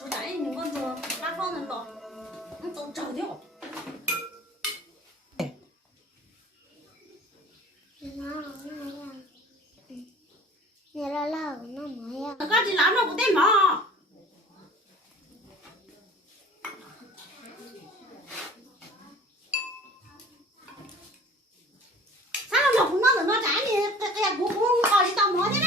做家里你我做哪方人了，你都找掉。你来了，那么呀？那个的拿着不得嘛。咱们老公那人那家里，这呀，姑姑好的到么的了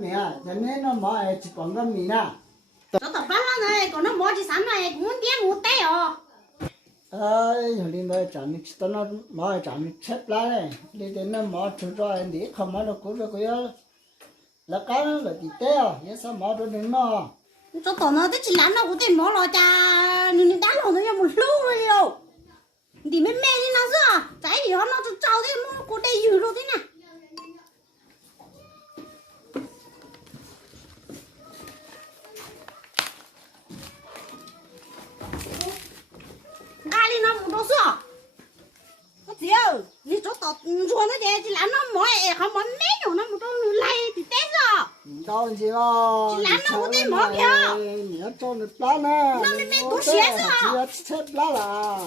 ？nè, cho nên nó mở chỉ còn cái mì nè. Cho tập bán này, còn nó mở chỉ sắm này cũng tiếng một té à. Hồi đi nó chọn mình tao nó mở chọn mình xếp lá này, đi đến nó mở chủ rồi đi không mở được cũng được cái là cái nó là gì té à, vậy sao mở được đến nó. Cho tao nó tới chỉ làm nó cũng tem mở rồi cha, nhưng đã lâu rồi một lâu rồi đâu. Thì mấy mẹ đi nào giờ, trái thì nó cho cháu thế mà cô đây dữ rồi thế nè. Ai đi nó một đồ sữa. Có gì đâu, đi chỗ tao chua nó để chỉ làm nó mỗi không mỗi mấy chỗ nó một đồ lay thì té rồi. Đâu gì đó. Chỉ làm nó cũng tem mở kìa. Nhớ cho nó lá nè. Nó mới mẹ tú xé rồi. Chỉ xếp lá là.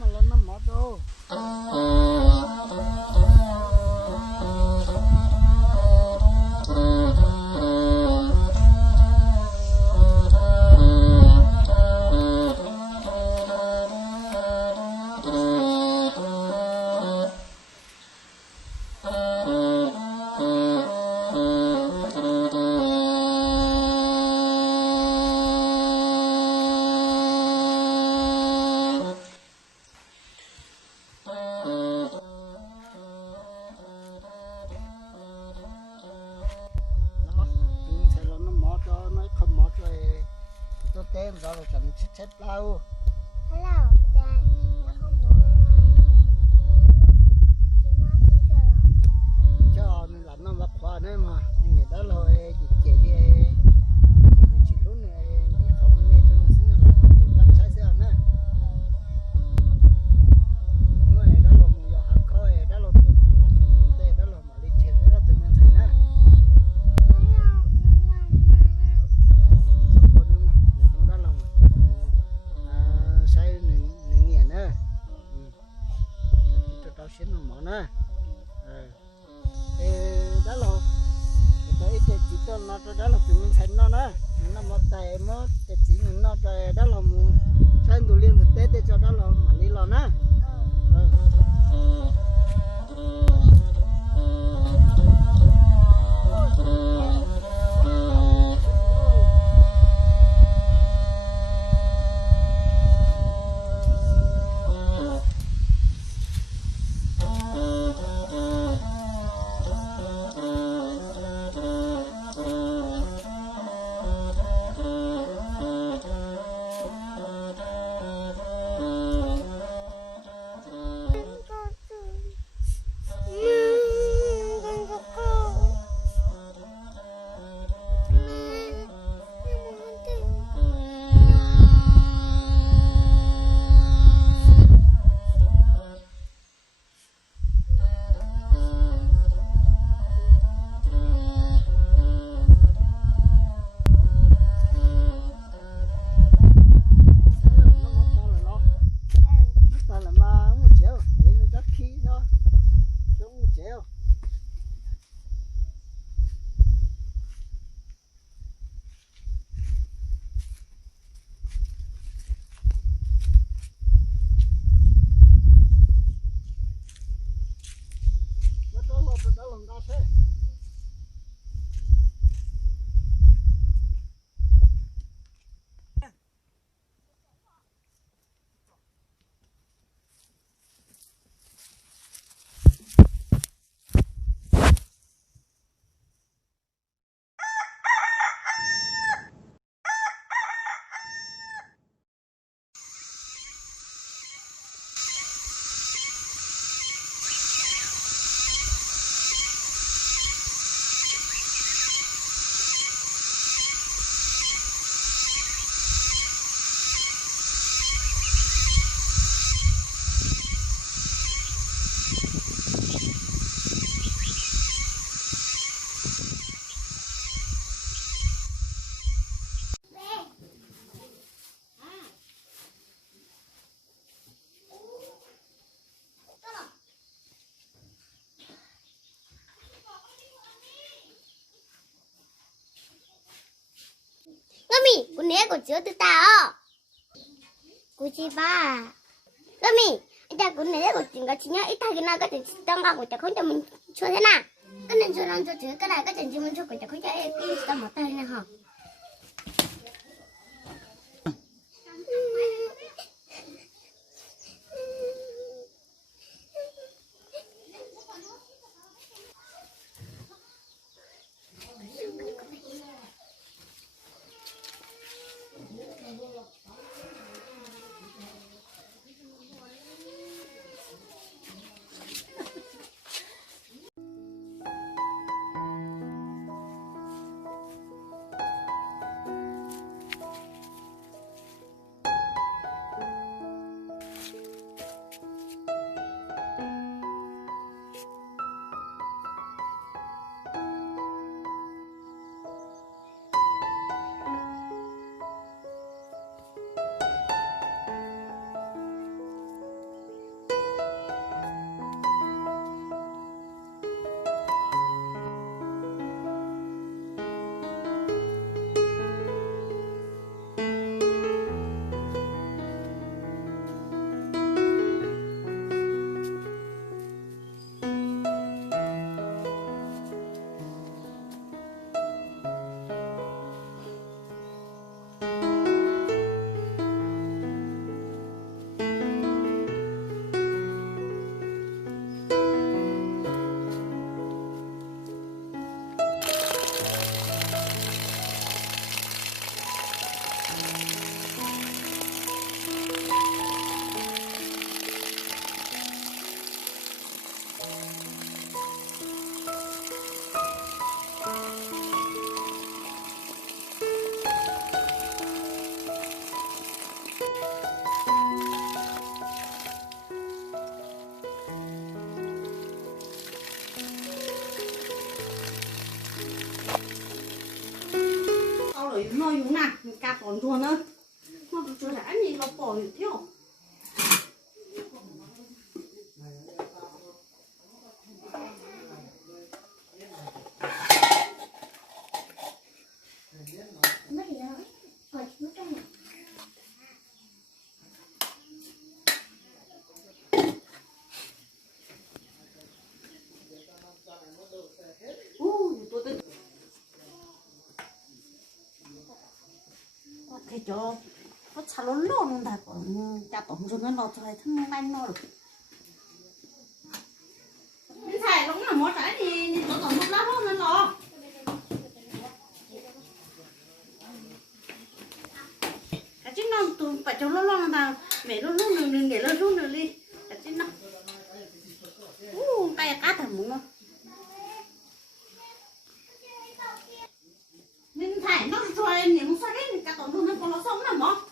mà lên nó mỏ đâu tôi tên rồi chẳng chết lâu hello cha nó không muốn chị má xin cho rồi cho nên là nó mặc khoa nữa mà nhưng người đó rồi chị chị đi chị lúc này đi không nên cho nó xin là tụi bắt trái xe nữa người đó là một giờ học coi đó là tụi mình đó là mà đi chơi đó tụi mình thấy nữa xin món nè, đó là cái chỉ cho nó đó là tụi mình thấy nó nè, nó một tay một cái chỉ nó cho đó là một sang tụi liên thực tế để cho đó là mà đi lo nè. Mami, con né của chứa từ tao. Cô chị ba. Mami, anh ta con né của chính cái chính nhá, ít thay cái nào cái chính tăng cao của ta không cho mình cho thế nào. Cái này cho nó cho chứa cái này cái chính mình cho của ta không cho cái ta một tay này hả? nó dùng nè cả còn thua nữa nó chưa đã gì nó bỏ thiếu cái chỗ có chả lố lố luôn ta còn cha tổng rồi nó thôi thằng anh nó được cái thải lúc nào mót trái thì nó tổng lúc lắm hơn nó lo cái chứ nó tụi phải cho lố lố ta mẹ lố lố đừng để lố lố đi cái chứ nó tay cá thầm muốn không nên thải nó thôi nếu không sao đấy cả tổng luôn nó còn nó sống nào mà